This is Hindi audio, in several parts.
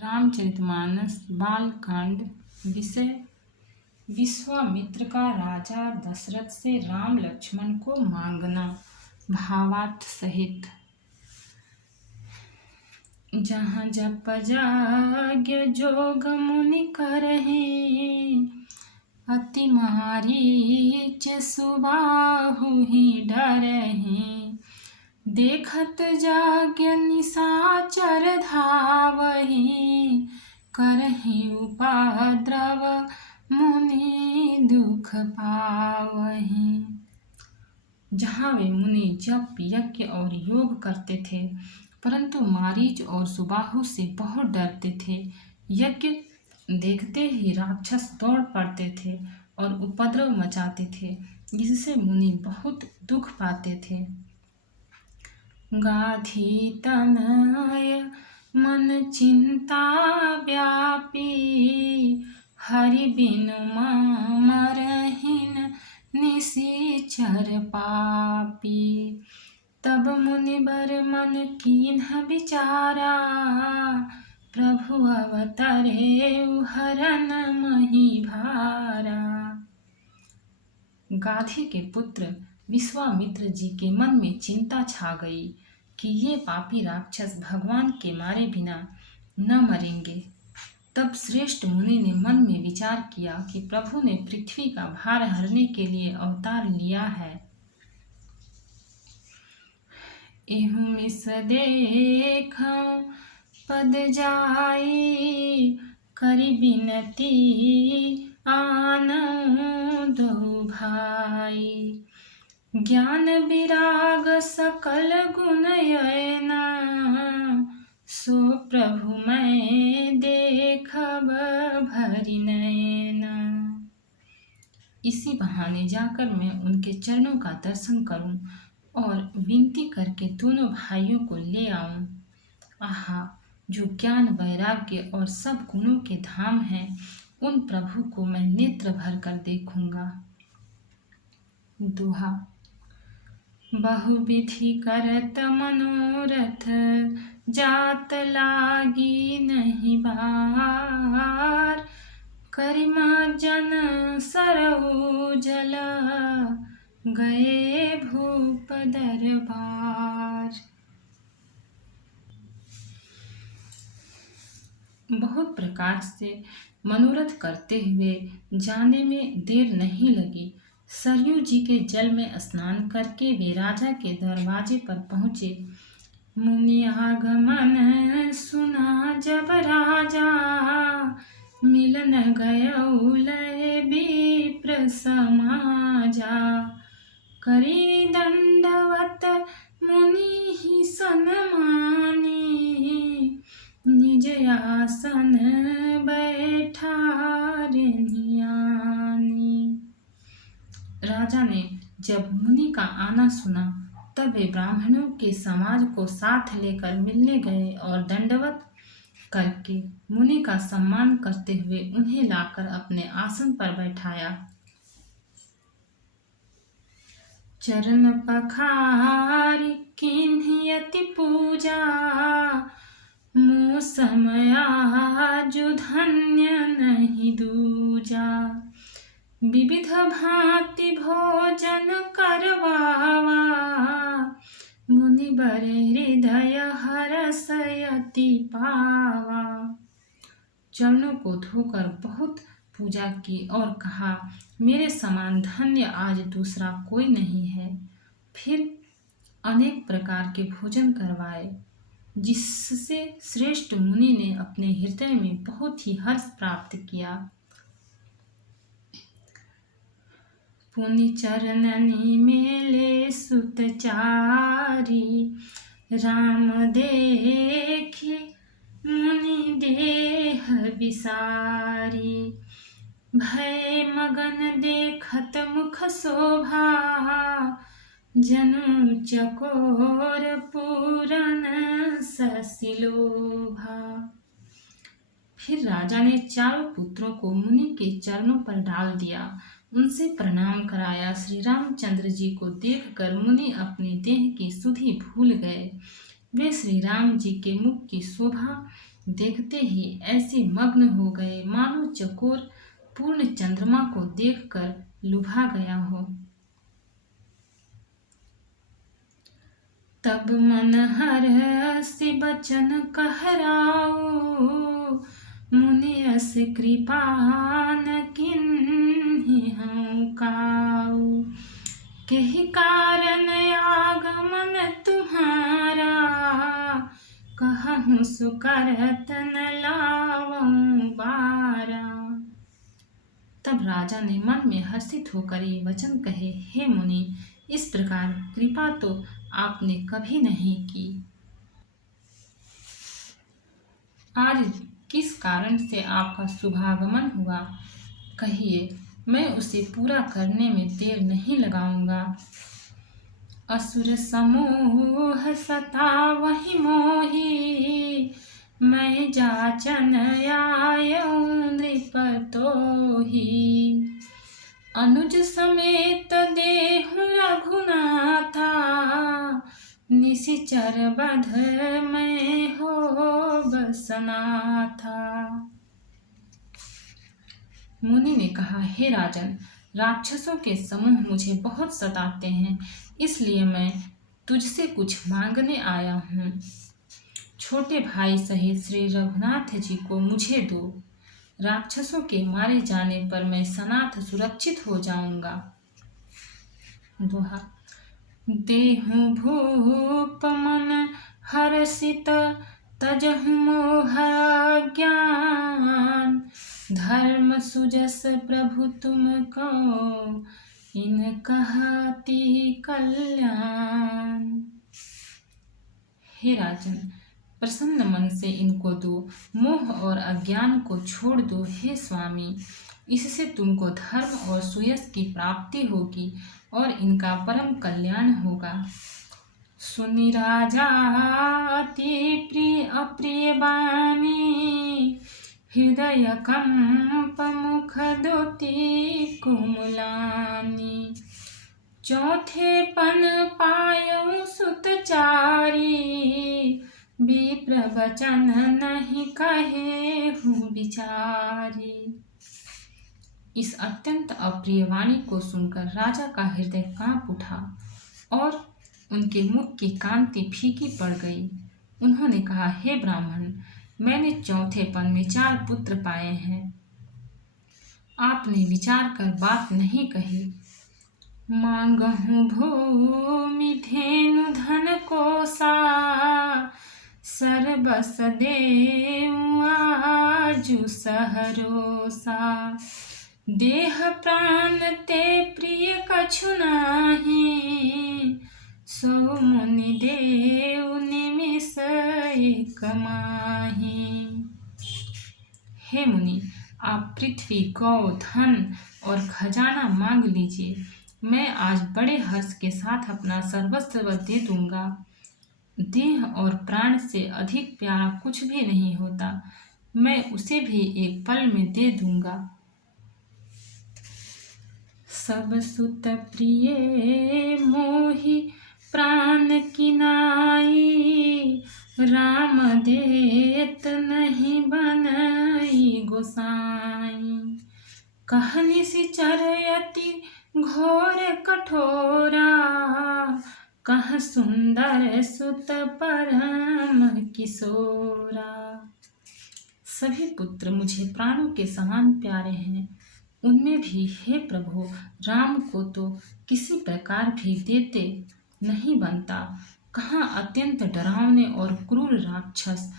रामचरितमानस बालकांड। विषय: विश्वामित्र का राजा दशरथ से राम लक्ष्मण को मांगना। भावार्थ सहित। जहाँ जप यज्ञ जोग मुनि करहि, अति मारीच सुबाहु ही डरहि। देखत यज्ञ निशाचर धावहि, करहि उपद्रव मुनि दुख पावहि। जहाँ वे मुनि जप यज्ञ और योग करते थे, परंतु मारीच और सुबाहु से बहुत डरते थे। यज्ञ देखते ही राक्षस दौड़ पड़ते थे और उपद्रव मचाते थे, जिससे मुनि बहुत दुख पाते थे। गाधी तनय मन चिंता व्यापी, हरि बिनु मरहिन निशिचर पापी। तब मुनिवर मन कीन्ह विचारा, प्रभु अवतरे हरन मही भारा। गाधी के पुत्र विश्वामित्र जी के मन में चिंता छा गई कि ये पापी राक्षस भगवान के मारे बिना न मरेंगे। तब श्रेष्ठ मुनि ने मन में विचार किया कि प्रभु ने पृथ्वी का भार हरने के लिए अवतार लिया है। एहु मिस देखऊं पद जाई, करि बिनती आनऊ दो भाई। ज्ञान विराग सकल गुण यैना, सो प्रभु मैं देखब भरि नैना। इसी बहाने जाकर मैं उनके चरणों का दर्शन करूं और विनती करके दोनों भाइयों को ले आऊं। आहा, जो ज्ञान वैराग्य और सब गुणों के धाम हैं, उन प्रभु को मैं नेत्र भर कर देखूंगा। दोहा। बहुविधि करत मनोरथ, जात लागी नहीं बार। करिमा जन सरऊ जल, गए भूप दरबार। बहुत प्रकार से मनोरथ करते हुए जाने में देर नहीं लगी। सरयू जी के जल में स्नान करके वे राजा के दरवाजे पर पहुँचे। मुनि आगमन सुना जब राजा, मिलन गयौ लय विप्र समाजा। करी दंडवत मुनि ही सन्मानी, निज आसन बैठार नियानी। राजा ने जब मुनि का आना सुना, तब वे ब्राह्मणों के समाज को साथ लेकर मिलने गए और दंडवत करके मुनि का सम्मान करते हुए उन्हें लाकर अपने आसन पर बैठाया। चरण पखार किन्हि अति पूजा, मो समयाजु धन्य नहीं दूजा। विविध भांति भोजन करवावा, मुनिवर हृदय हरस अति पावा। चरणों को धोकर बहुत पूजा की और कहा, मेरे समान धन्य आज दूसरा कोई नहीं है। फिर अनेक प्रकार के भोजन करवाए, जिससे श्रेष्ठ मुनि ने अपने हृदय में बहुत ही हर्ष प्राप्त किया। पुनि चरणनि मेले सुतचारी, राम देखि मुनि देह विसारी। भय मगन देखत मुख शोभा, जनु चकोर पूरन ससिलोभा। फिर राजा ने चारों पुत्रों को मुनि के चरणों पर डाल दिया, उनसे प्रणाम कराया। श्री रामचंद्र जी को देखकर मुनि अपनी देह की सुधि भूल गए। वे श्री राम जी के मुख की शोभा देखते ही ऐसे मग्न हो गए मानो चकोर पूर्ण चंद्रमा को देखकर लुभा गया हो। तब मन हरषि बचन कहराऊ, मुनि अस कृपा न किन्हि हऊँ काऊ। केहि कारण आगमन तुम्हारा, कहूँ सुकरत न लावऊँ बारा। तब राजा ने मन में हर्षित होकर ये वचन कहे, हे मुनि, इस प्रकार कृपा तो आपने कभी नहीं की। आज किस कारण से आपका शुभागमन हुआ, कहिए, मैं उसे पूरा करने में देर नहीं लगाऊंगा। असुर समूह सतावहि मोहि, मैं जाचन आयऊँ नृप तोहि। अनुज समेत देहु रघुनाथा, निशिचर बध मैं हो बसनाथा। मुनि ने कहा, हे राजन, राक्षसों के समूह मुझे बहुत सताते हैं, इसलिए मैं तुझसे कुछ मांगने आया हूँ। छोटे भाई सहित श्री रघुनाथ जी को मुझे दो। राक्षसों के मारे जाने पर मैं सनाथ सुरक्षित हो जाऊंगा। दोहा। देहु भूप मन हर्षित, तजहु मोह ज्ञान। धर्म सुजस प्रभु तुम को, इन कहती कल्याण। हे राजन, प्रसन्न मन से इनको दो, मोह और अज्ञान को छोड़ दो। हे स्वामी, इससे तुमको धर्म और सुयश की प्राप्ति होगी और इनका परम कल्याण होगा। सुनि राजा अति प्रिय अप्रिय वाणी, हृदय कंप मुख द्योति कुमलानी। चौथे पन पायऊ सुतचारी, विप्र वचन नहीं कहे हूँ बिचारी। इस अत्यंत अप्रिय वाणी को सुनकर राजा का हृदय कांप उठा और उनके मुख की कांति फीकी पड़ गई। उन्होंने कहा, हे ब्राह्मण, मैंने चौथे पन में 4 पुत्र पाए हैं। आपने विचार कर बात नहीं कही। मांगहूँ भूमि धेनु धन कोसा, सरबस देऊँ आजु सहरोसा। देह प्राण ते प्रिय कछु नाही, सो मुनि देव निमिष एक माही। हे मुनि, आप पृथ्वी, गौ, धन और खजाना मांग लीजिए। मैं आज बड़े हर्ष के साथ अपना सर्वस्व दे दूंगा। देह और प्राण से अधिक प्यारा कुछ भी नहीं होता, मैं उसे भी एक पल में दे दूंगा। सब सुत प्रिय मोहि प्राण की नाई, राम देत नहीं बनई गोसाई। कहनी सिचर अति घोर कठोरा, कह सुंदर सुत परम किशोरा। सभी पुत्र मुझे प्राणों के समान प्यारे हैं, उनमें भी हे प्रभु, राम को तो किसी प्रकार भी देते नहीं बनता। कहाँ अत्यंत डरावने और क्रूर राक्षस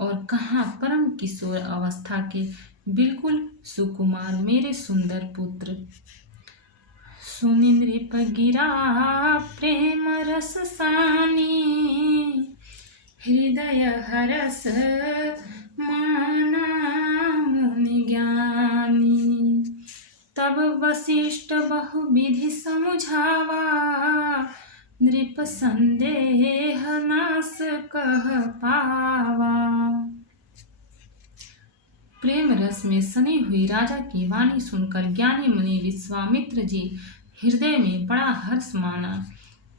और कहाँ परम किशोर अवस्था के बिल्कुल सुकुमार मेरे सुंदर पुत्र। सुनि नृप गिरा प्रेम रस सानी, हृदय हरस माना मुनि ज्ञानी। तब वशिष्ठ बहुविधि समुझावा, नृप संदेह नाश कह पावा। प्रेम रस में सनी हुई राजा की वाणी सुनकर ज्ञानी मुनि विश्वामित्र जी हृदय में बड़ा हर्ष माना।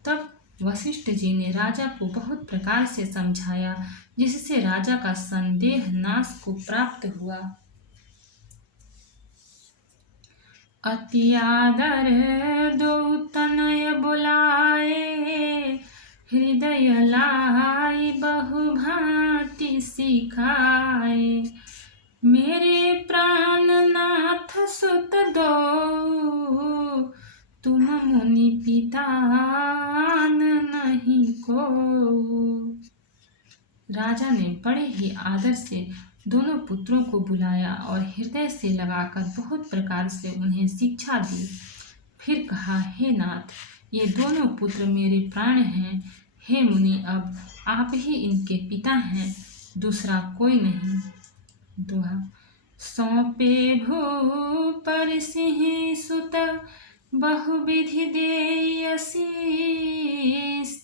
तब वशिष्ठ जी ने राजा को बहुत प्रकार से समझाया, जिससे राजा का संदेह नाश को प्राप्त हुआ। अति आदर दो तनय बुलाए, हृदय लाई बहु भांति सिखाए। मेरे प्राणनाथ सुत दो, तुम मुनि पितान नहीं को। राजा ने बड़े ही आदर से दोनों पुत्रों को बुलाया और हृदय से लगाकर बहुत प्रकार से उन्हें शिक्षा दी। फिर कहा, हे नाथ, ये दोनों पुत्र मेरे प्राण हैं। हे मुनि, अब आप ही इनके पिता हैं, दूसरा कोई नहीं। दोहा। सौंपे भूपर सिंह सुत, बहुविधि देई आशीष।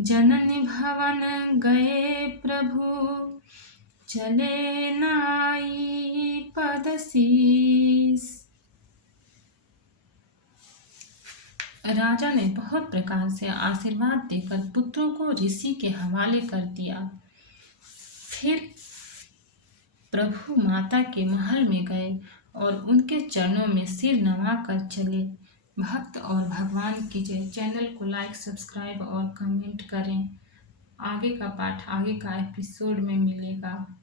जननी भवन गए प्रभु, चले नाई पद शीस। राजा ने बहुत प्रकार से आशीर्वाद देकर पुत्रों को ऋषि के हवाले कर दिया। फिर प्रभु माता के महल में गए और उनके चरणों में सिर नवाकर चले। भक्त और भगवान की जय। चैनल को लाइक, सब्सक्राइब और कमेंट करें। आगे का पाठ आगे का एपिसोड में मिलेगा।